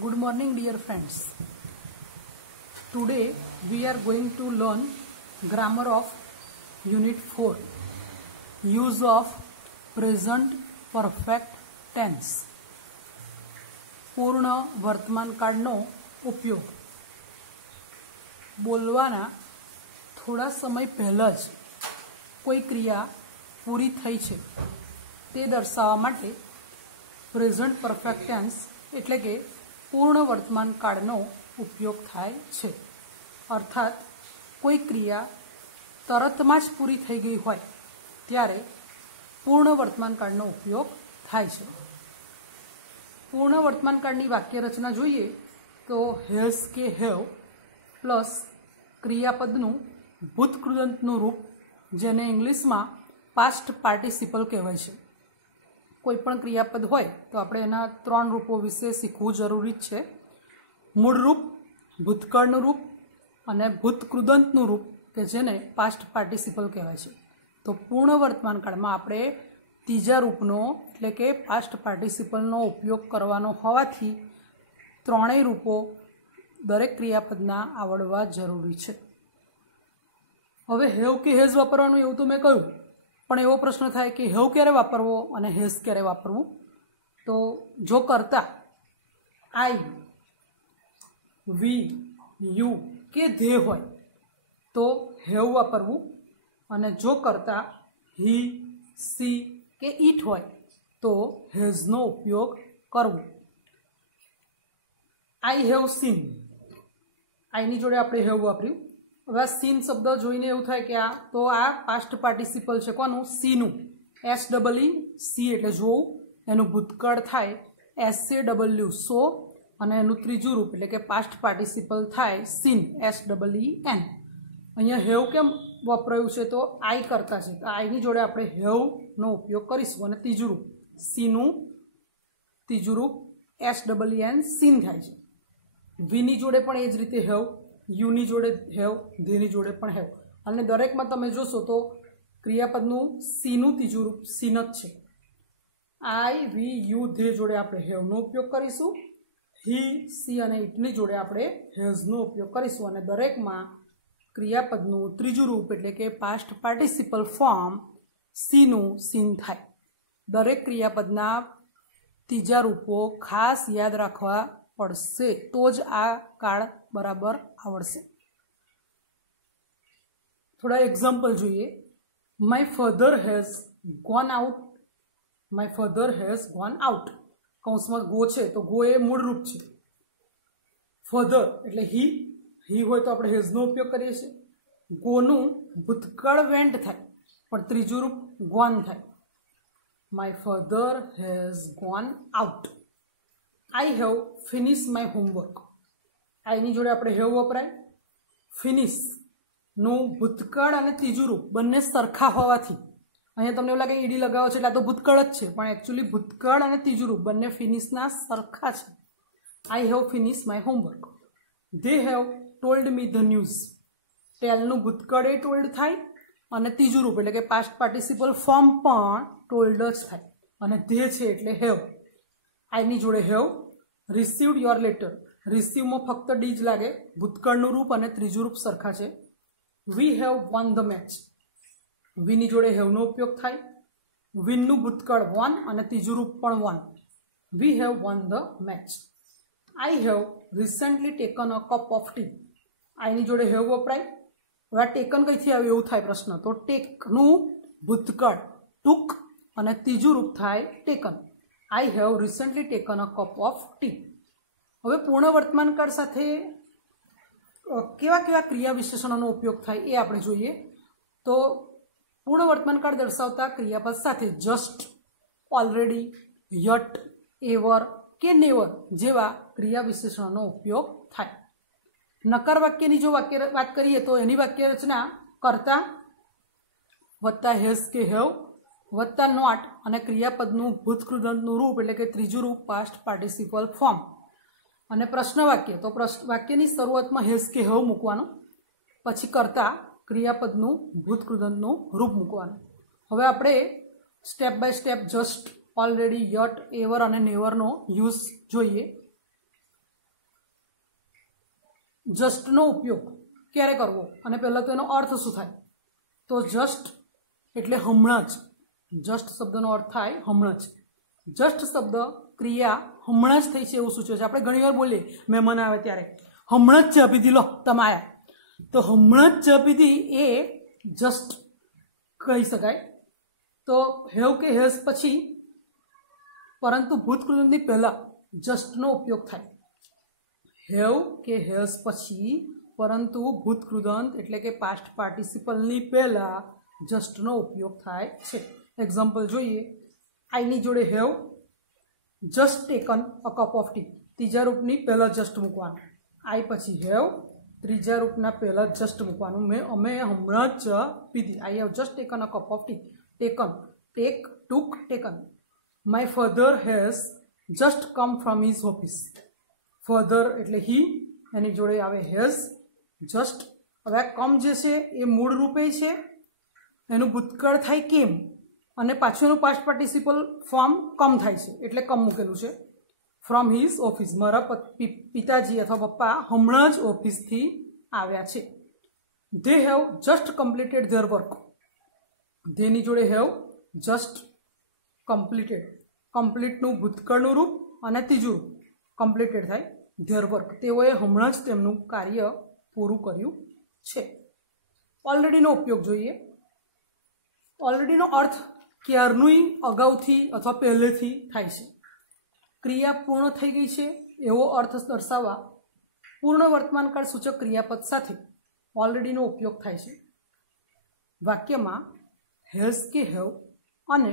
Good morning, dear friends. Today we are going to learn grammar of Unit 4, use of present perfect tense. પૂર્ણ વર્તમાન કાળનો ઉપયોગ. બોલવાના થોડા સમય પહેલાં જ કોઈ ક્રિયા પૂરી થઈ છે તે દર્શાવવા માટે પ્રેઝન્ટ પરફેક્ટ ટેન્સ એટલે કે પૂર્ણ વર્તમાન કાળનો ઉપયોગ થાય છે. અર્થાત કોઈ ક્રિયા તરતમાં જ પૂરી થઈ ગઈ હોય ત્યારે પૂર્ણ વર્તમાન કાળનો ઉપયોગ થાય છે. પૂર્ણ વર્તમાન કાળની વાક્ય રચના જોઈએ તો હેઝ કે હેવ પ્લસ ક્રિયાપદનું ભૂતકૃદંતનું રૂપ જેને ઇંગ્લિશમાં પાસ્ટ પાર્ટિસિપલ કહેવાય છે. કોઈ પણ ક્રિયાપદ હોય તો આપણે એના 3 રૂપો વિશે શીખવું જરૂરી જ છે. મૂળ રૂપ, ભૂતકાળનું રૂપ અને ભૂતકૃદંતનું રૂપ કે જેને પાસ્ટ પાર્ટિસિપલ કહેવાય છે. તો પૂર્ણ વર્તમાન કાળમાં આપણે ત્રીજા રૂપનો એટલે કે પાસ્ટ પાર્ટિસિપલનો ઉપયોગ કરવાનો હોવાથી ત્રણેય રૂપો દરેક ક્રિયાપદના આવડવા જરૂરી છે. હવે હેવ કે હેઝ વાપરવાનું એવું તો મેં કહ્યું, પણ એવો પ્રશ્ન થાય કે હેવ ક્યારે વાપરવો અને હેઝ ક્યારે વાપરવું. તો જો કરતા આઈ, વી, યુ કે ધે હોય તો હેવ વાપરવું, અને જો કરતા હી, સી કે ઈટ હોય તો હેઝનો ઉપયોગ કરવો. આઈ હેવ સીન, આઈની જોડે આપણે હેવ વાપર્યું. હવે આ સીન શબ્દ જોઈને એવું થાય કે આ પાસ્ટ પાર્ટિસિપલ છે. કોનું? સીનું. SEE સી એટલે જોવું, એનું ભૂતકાળ થાય SAW સો, અને એનું ત્રીજું રૂપ એટલે કે પાસ્ટ પાર્ટિસિપલ થાય સીન SEEN. અહીંયા હેવ કેમ વપરાયું છે? તો આઈ કરતા છે, તો આઈની જોડે આપણે હેવનો ઉપયોગ કરીશું. અને ત્રીજું રૂપ સીનું ત્રીજું રૂપ SEEN સીન થાય છે. વીની જોડે પણ એ જ રીતે હેવ, યુની જોડે હેવ, ધેની જોડે પણ હેવ. અને દરેકમાં તમે જોશો તો ક્રિયાપદનું સીનું ત્રીજું રૂપ સીન જ છે. આઈ, વી, યુ, ધે જોડે આપણે હેવનો ઉપયોગ કરીશું. હી, સી અને ઇટની જોડે આપણે હેઝનો ઉપયોગ કરીશું. અને દરેકમાં ક્રિયાપદનું ત્રીજું રૂપ એટલે કે પાસ્ટ પાર્ટિસિપલ ફોર્મ સીનું સીન થાય. દરેક ક્રિયાપદના ત્રીજા રૂપો ખાસ યાદ રાખવા પડશે તો જ આ કાળ બરાબર આવડશે. થોડા એક્ઝામ્પલ જોઈએ. My father has gone out. My father has gone out. કૌંસમાં ગો છે તો ગો એ મૂળ રૂપ છે. ફાધર એટલે હી હોય તો આપણે હેઝનો ઉપયોગ કરીએ છીએ. ગોનું ભૂતકાળ વેન્ટ થાય પણ ત્રીજું રૂપ ગોન થાય. My father has gone out. I have finish my homework. આઈની જોડે આપણે હેવ વપરાય. ફિનિશનું ભૂતકાળ અને ત્રીજું રૂપ બંને સરખા હોવાથી અહીંયા તમને એવું લાગે ઈડી લગાવો છે એટલે આ તો ભૂતકાળ જ છે, પણ એકચ્યુઅલી ભૂતકાળ અને ત્રીજું રૂપ બંને ફિનિશના સરખા છે. I have finish my homework. They have told me the news. ટેલનું ભૂતકાળ એ ટોલ્ડ થાય અને ત્રીજું રૂપ એટલે કે પાસ્ટ પાર્ટિસિપલ ફોર્મ પણ ટોલ્ડ જ થાય. અને ધે છે એટલે હેવ. આઈની જોડે હેવ. Received your letter. રિસીવમાં ફક્ત ડી જ લાગે, ભૂતકાળનું રૂપ અને ત્રીજું રૂપ સરખા છે. We have won the match. વીની જોડે હેવનો ઉપયોગ થાય. વિનનું ભૂતકાળ વન અને ત્રીજું રૂપ પણ won. We have won the match. I have recently taken a cup of tea. આઈની જોડે હેવ વપરાય. હવે આ ટેકન કઈથી આવ્યું એવું થાય પ્રશ્ન, તો ટેકનું ભૂતકાળ ટુક અને ત્રીજું રૂપ થાય taken. I have recently taken a cup of T. હવે પૂર્ણ વર્તમાન કાળ સાથે કેવા કેવા ક્રિયા વિશેષણોનો ઉપયોગ થાય એ આપણે જોઈએ. તો પૂર્ણ વર્તમાન કાળ દર્શાવતા ક્રિયાપદ સાથે જસ્ટ, ઓલરેડી, યટ, એવર કે નેવર જેવા ક્રિયા વિશેષણોનો ઉપયોગ થાય. નકાર વાક્યની જો વાત કરીએ તો એની વાક્ય રચના કરતા વત્તા હેઝ કે હેવ વત્તા નોટ અને ક્રિયાપદનું ભૂતકૃદંતનું રૂપ એટલે કે ત્રીજું રૂપ પાસ્ટ પાર્ટિસિપલ ફોર્મ. અને પ્રશ્ન વાક્ય તો વાક્યની શરૂઆતમાં હેઝ કે હેવ મૂકવાનું, પછી કરતા ક્રિયાપદનું ભૂતકૃદંતનું રૂપ મૂકવાનું. હવે આપણે step by step just, already, yet, ever અને નેવરનો યુઝ જોઈએ. જસ્ટનો ઉપયોગ ક્યારે કરવો અને પહેલાં તો એનો અર્થ શું થાય? તો જસ્ટ એટલે હમણાં જ. જસ્ટ શબ્દનો અર્થ થાય હમણાં જ. જસ્ટ શબ્દ ક્રિયા હમણાં જ થઈ છે એવું સૂચવે છે. આપણે ઘણીવાર બોલીએ મહેમાન આવે ત્યારે હમણાં જ ચા પીધી, લો તમે આવ્યા. તો હમણાં જ ચા પીધી એ જસ્ટ કહી શકાય. તો હેવ કે હેઝ પછી પરંતુ ભૂતકૃદંતની પહેલાં જસ્ટનો ઉપયોગ થાય. હેવ કે હેઝ પછી પરંતુ ભૂતકૃદંત એટલે કે પાસ્ટ પાર્ટિસિપલની પહેલાં જસ્ટનો ઉપયોગ થાય છે. એક્ઝામ્પલ જોઈએ. આઈની જોડે have just taken a cup of T. ત્રીજા રૂપની પહેલાં જસ્ટ મૂકવાનું. આઈ પછી હેવ, ત્રીજા રૂપના પહેલાં જસ્ટ મૂકવાનું. અમે હમણાં જ પીધી. I have just taken a cup of tea. Taken, take, took, taken. My father has just come from his office. Father એટલે હી, એની જોડે આવે હેઝ, જસ્ટ. હવે આ કમ જે છે એ મૂળ રૂપે છે, એનું ભૂતકાળ થાય કેમ, અને પાછું એનું પાસ્ટ પાર્ટિસિપલ ફોર્મ કમ થાય છે એટલે કમ મૂકેલું છે. ફ્રોમ હિઝ ઓફિસ, મારા પિતાજી અથવા પપ્પા હમણાં જ ઓફિસથી આવ્યા છે. They have just completed their work. ધેની જોડે હેવ જસ્ટ કમ્પ્લીટેડ. કમ્પ્લીટનું ભૂતકાળનું રૂપ અને ત્રીજું રૂપ કમ્પ્લીટેડ થાય ધેર વર્ક. તેઓએ હમણાં જ તેમનું કાર્ય પૂરું કર્યું છે. ઓલરેડીનો ઉપયોગ જોઈએ. ઓલરેડીનો અર્થ ક્યારનું અગાઉથી અથવા પહેલેથી થાય છે. ક્રિયા પૂર્ણ થઈ ગઈ છે એવો અર્થ દર્શાવવા પૂર્ણ વર્તમાનકાળ સૂચક ક્રિયાપદ સાથે ઓલરેડીનો ઉપયોગ થાય છે. વાક્યમાં હેઝ કે હેવ અને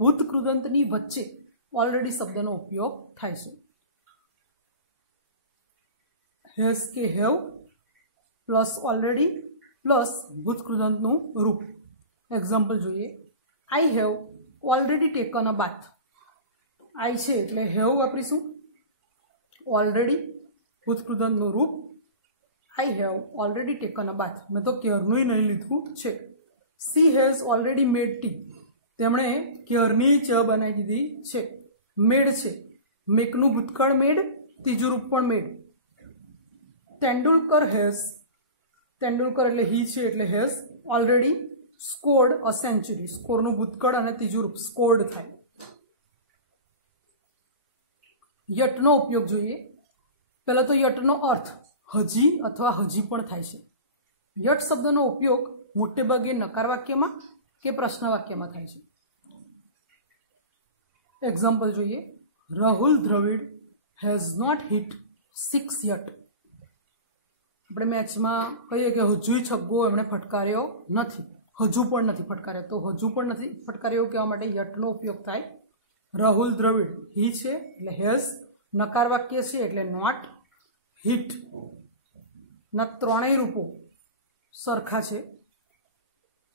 ભૂતકૃદંતની વચ્ચે ઓલરેડી શબ્દનો ઉપયોગ થાય છે. હેઝ કે હેવ પ્લસ ઓલરેડી પ્લસ ભૂતકૃદંતનું રૂપ. એક્ઝામ્પલ જોઈએ. I have already taken a bath. I છે એટલે હેવ વાપરીશું. ઓલરેડી ભૂતકૃદંતનું રૂપ. I have already taken a bath. મેં તો ક્યારનું નહીં લીધું છે. She has already made tea. તેમણે ક્યારની ચા બનાવી દીધી છે. મેડ છે, મેકનું ભૂતકાળ મેડ, ત્રીજું રૂપ પણ મેડ. તેંડુલકર હેઝ, તેંડુલકર એટલે હી છે એટલે has already scored a century. સ્કોરનું ભૂતકાળ અને ત્રીજું રૂપ સ્કોર્ડ થાય. યટનો ઉપયોગ જોઈએ. પહેલાં તો યટનો અર્થ હજી અથવા હજી પણ થાય છે. યટ શબ્દનો ઉપયોગ મોટે ભાગે નકાર વાક્યમાં કે પ્રશ્ન વાક્યમાં થાય છે. એક્ઝામ્પલ જોઈએ. Rahul Dravid has not hit 6 yet. આપણે મેચમાં કહીએ કે હજુય છગ્ગો એમણે ફટકાર્યો નથી, હજુ પણ નથી ફટકાર્યો. તો હજુ પણ નથી ફટકાર્યો એવું કહેવા માટે યટનો ઉપયોગ થાય. રાહુલ દ્રવિડ હી છે એટલે હેઝ, નકાર વાક્ય છે એટલે નોટ, હિટ ના ત્રણેય રૂપો સરખા છે.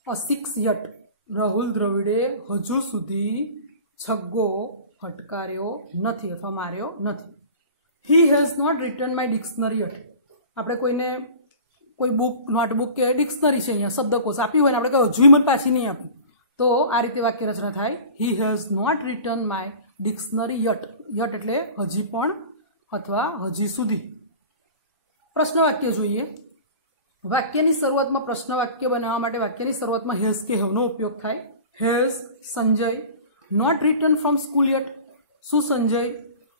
અ 6 યટ, રાહુલ દ્રવિડે હજુ સુધી છગ્ગો ફટકાર્યો નથી અથવા માર્યો નથી. He has not written my dictionary yet. આપણે કોઈને કોઈ બુક, નોટબુક કે ડિક્શનરી છે અહીંયા શબ્દકોશ આપી હોય ને આપણે કહ્યું હજુ મને પાછી નહીં આપી, તો આ રીતે વાક્ય રચના થાય. He has not written my dictionary yet. Yet એટલે હજી પણ અથવા હજી સુધી. પ્રશ્ન વાક્ય જોઈએ. વાક્યની શરૂઆતમાં પ્રશ્ન વાક્ય બનાવવા માટે વાક્યની શરૂઆતમાં હેઝ કે હેવનો ઉપયોગ થાય. Has Sanjay not return from school yet. શું સંજય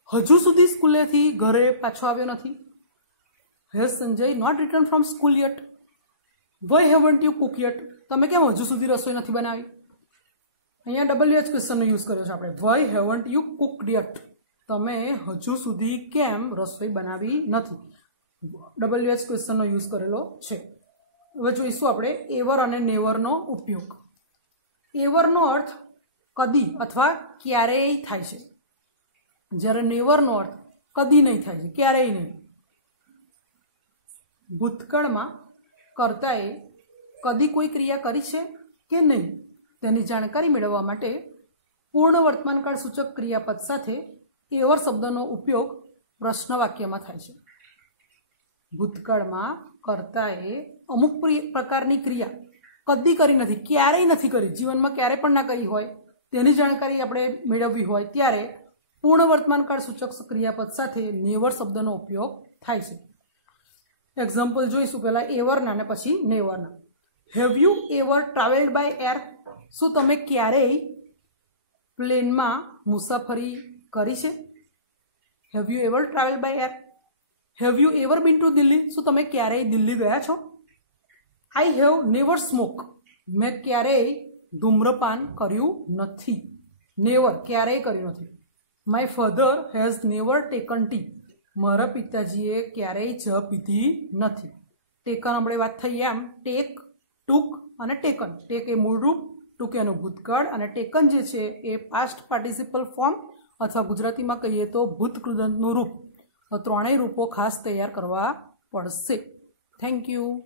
હજુ સુધી સ્કૂલેથી ઘરે પાછો આવ્યો નથી? Has Sanjay not return from school yet. Why haven't you cook yet. તમે કેમ હજુ સુધી રસોઈ નથી બનાવી? અહીંયા WH ક્વેશ્ચનનો યુઝ કર્યો છે આપણે. Why haven't you cooked yet. તમે હજુ સુધી કેમ રસોઈ બનાવી નથી? WH ક્વેશ્ચનનો યુઝ કરેલો છે. હવે જોઈશું આપણે એવર અને નેવરનો ઉપયોગ. એવરનો અર્થ કદી અથવા ક્યારેય થાય છે, જ્યારે નેવરનો અર્થ કદી નહીં થાય છે, ક્યારેય નહીં. ભૂતકાળમાં કર્તાએ કદી કોઈ ક્રિયા કરી છે કે નહીં તેની જાણકારી મેળવવા માટે પૂર્ણ વર્તમાનકાળ સૂચક ક્રિયાપદ સાથે એવર શબ્દનો ઉપયોગ પ્રશ્ન વાક્યમાં થાય છે. ભૂતકાળમાં કર્તાએ અમુક પ્રકારની ક્રિયા કદી કરી નથી, ક્યારેય નથી કરી, જીવનમાં ક્યારે પણ ના કરી હોય તેની જાણકારી આપણે મેળવવી હોય ત્યારે પૂર્ણ વર્તમાનકાળ સૂચક ક્રિયાપદ સાથે નેવર શબ્દનો ઉપયોગ થાય છે. એક્ઝામ્પલ જોઈશું પહેલાં એવરના ને પછી નેવરના. Have you ever travelled by air? શું તમે ક્યારેય પ્લેનમાં મુસાફરી કરી છે? Have you ever travelled by air? Have you ever been to Delhi? શું તમે ક્યારેય દિલ્હી ગયા છો? I have never smoke. મેં ક્યારેય ધૂમ્રપાન કર્યું નથી. નેવર ક્યારેય કર્યું નથી. My father has never taken tea. મારા પિતાજીએ ક્યારેય ચા પીધી નથી. ટેકન આપણે વાત થઈ એમ ટેક, ટુક અને ટેકન. ટેક એ મૂળરૂપ, ટુક એનું ભૂતકાળ અને ટેકન જે છે એ પાસ્ટ પાર્ટિસિપલ ફોર્મ અથવા ગુજરાતીમાં કહીએ તો ભૂતકૃદંતનું રૂપ. ત્રણેય રૂપો ખાસ તૈયાર કરવા પડશે. Thank you.